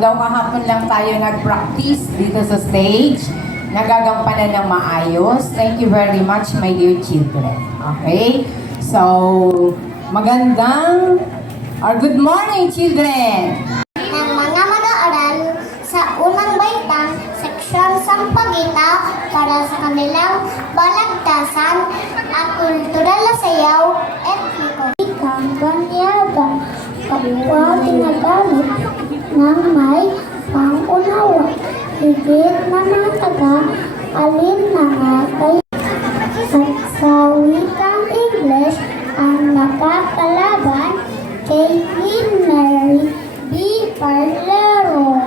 kahapon lang tayo nag-practice dito sa stage. Nagagampanan ng maayos. Thank you very much, my dear children. Okay? So, magandang or good morning, children! ng mga mag-aaral sa unang baitang seksyon Sampagita para sa kanilang balagtasan at kultural na sayaw etniko. Ikang banyaga, kapwa ginagamit ng may. Higit na mga taga, alin na nga kay at sa wikang English ang nakakalaban kay Henry B. Parlero.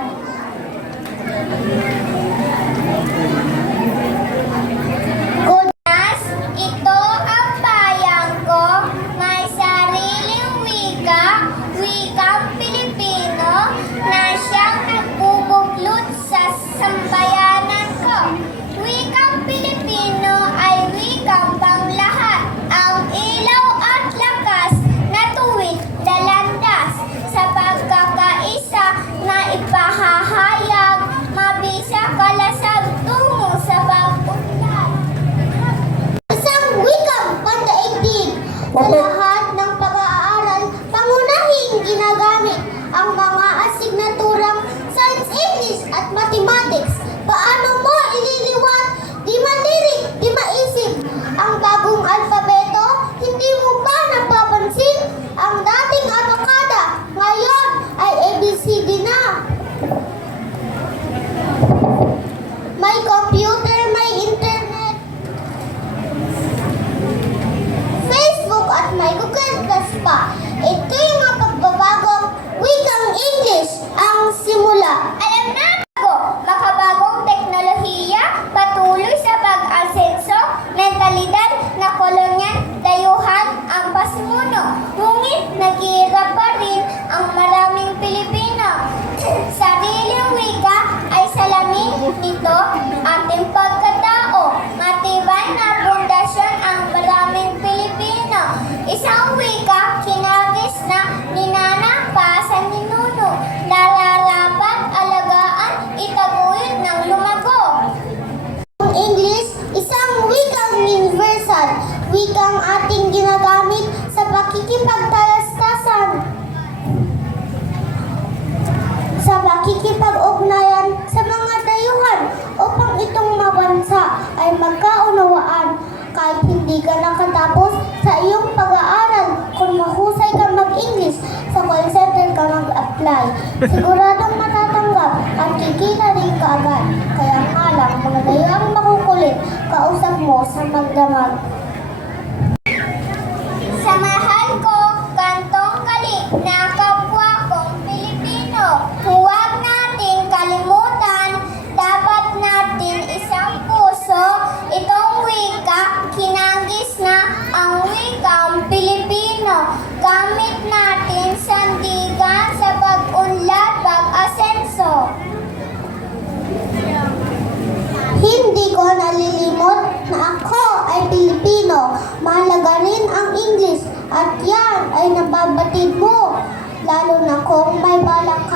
Ating ginagamit sa pakikipagtalastasan, sa pakikipag-ugnayan sa mga dayuhan upang itong mabansa ay magkaunawaan kahit hindi ka nakatapos sa iyong pag-aaral kung mahusay ka mag-English sa call center ka mag-apply. Siguradong matatanggap at kikita rin ka agad. Kaya nga lang, mga dayuhang makukulit, kausap mo sa magdamag. Hindi ko nalilimot na ako ay Pilipino. Mahalaga rin ang English at yan ay nababatid mo. Lalo na kung may balak